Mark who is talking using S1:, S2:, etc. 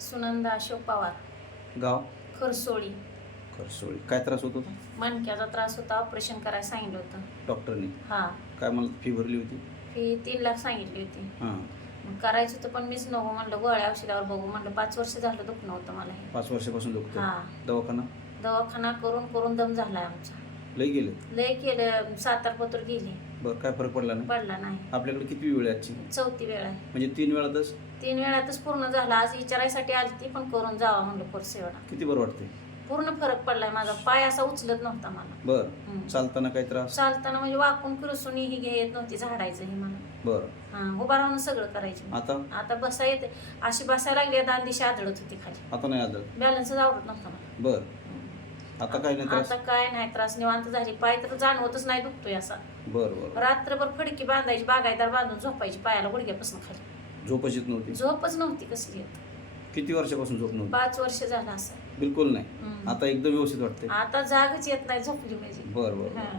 S1: सुनंदा अशोक पवार.
S2: गाव?
S1: खरसोळी.
S2: खरसोळी. काय त्रास होत होता?
S1: मणक्याचा त्रास होता ऑपरेशन करायला सांगितलं होतं.
S2: डॉक्टरने?
S1: हा.
S2: काय मला फी भरली होती?
S1: फी तीन लाख सांगितली होती.
S2: हां.
S1: मग करायचं होतं पण मीच नको म्हणलं. गोळ्या औषधावर बघू म्हणलं. पाच वर्ष झालं दुखणं होतं मला हे.
S2: पाच वर्षापासून दुखतो
S1: हा.
S2: दवाखाना?
S1: दवाखाना करून करून दम झालाय आमचा.
S2: लई गेले?
S1: लय केलं सातारपत्र गेली.
S2: बरं काय फरक पडला नाही?
S1: पडला नाही.
S2: आपल्याकडे किती वेळ आहे आजची?
S1: चौथी वेळ आहे.
S2: म्हणजे तीन वेळातच
S1: तीन वेळातच पूर्ण झाला. आज विचारायसाठी आली ती पण करून जावा म्हणलं कोर्स एवढा
S2: किती बरं वाटते
S1: पूर्ण फरक पडलाय माझा. पाय असा उचलत नव्हता मला.
S2: बरं. चालताना काय त्रास?
S1: चालताना म्हणजे वाकून कुरसून ही घे येत नव्हती झाडायचं हे मला
S2: बरं.
S1: हा उभा राहून सगळं करायचं
S2: आता?
S1: आता बसा येते. अशी बसायला लागली दान दिशा आदळत होती खाली.
S2: आता नाही आदळ
S1: बॅलन्सच आवडत नव्हता मला.
S2: बरं. आता काय नाही त्रास.
S1: आता काय नाही त्रास निवांत झाली. पाय तर जाणवतच नाही दुखतोय असा.
S2: बरं बरं.
S1: रात्रभर फडकी बांधायची बागायदार बांधून झोपायची पायाला गुडघ्यापासून खाली.
S2: झोपच येत नव्हती.
S1: झोपच नव्हती कसली येत
S2: किती वर्षापासून झोप नव्हती?
S1: पाच वर्ष झालं असं.
S2: बिलकुल नाही.
S1: हम्म.
S2: आता एकदम व्यवस्थित वाटते
S1: आता जागच येत नाही झोपली म्हणजे.
S2: बरं बरं
S1: हा.
S2: बरं